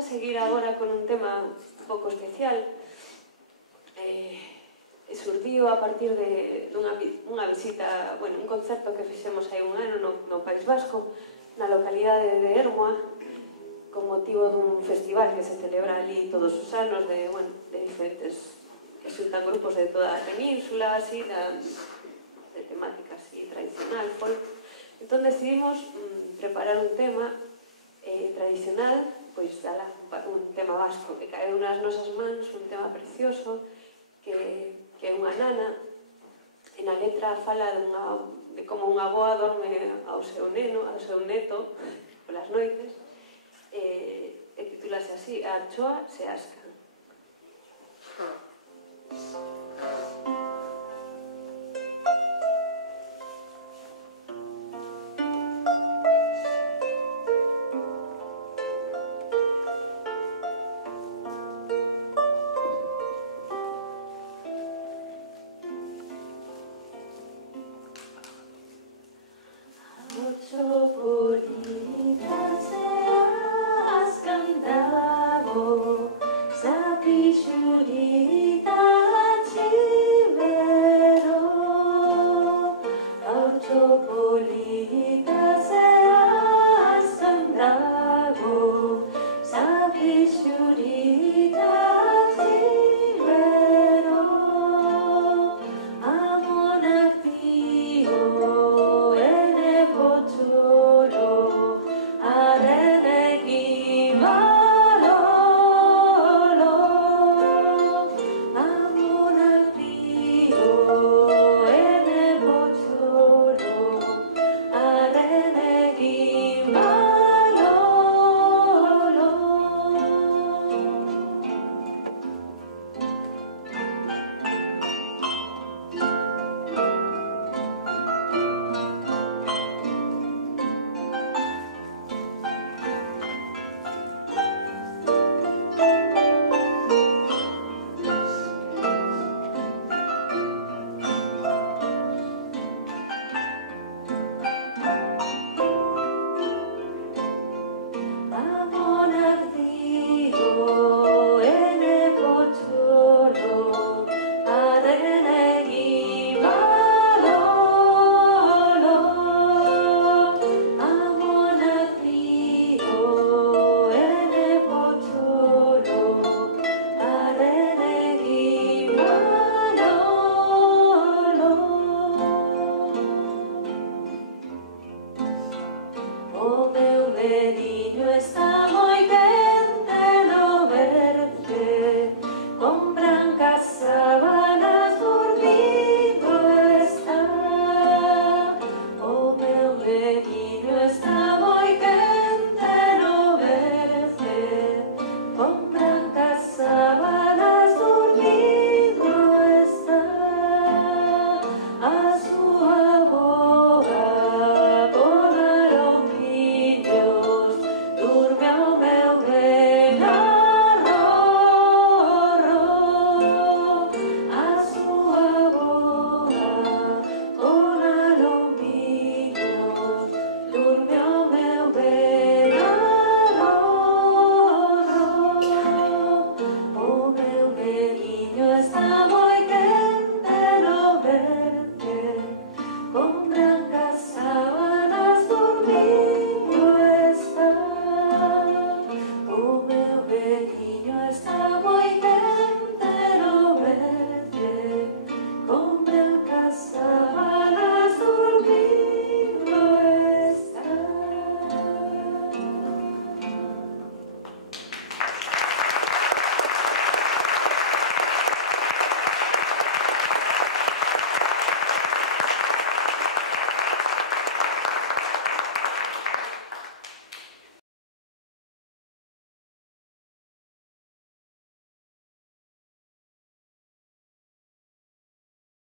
a seguir agora con un tema un pouco especial. Surdiu a partir dunha visita, un concerto que fixemos hai un ano no País Vasco, na localidade de Ermoa, con motivo dun festival que se celebra ali todos os anos de diferentes, que xuntan grupos de toda a península, así, de temática así tradicional, folk. Entón decidimos preparar un tema tradicional, pois un tema vasco que caeu nas nosas mans, un tema precioso que é unha nana, e na letra fala de como unha avoa dorme ao seu neto polas noites, e titúlase así: A anchoa se asca. O meu neniño está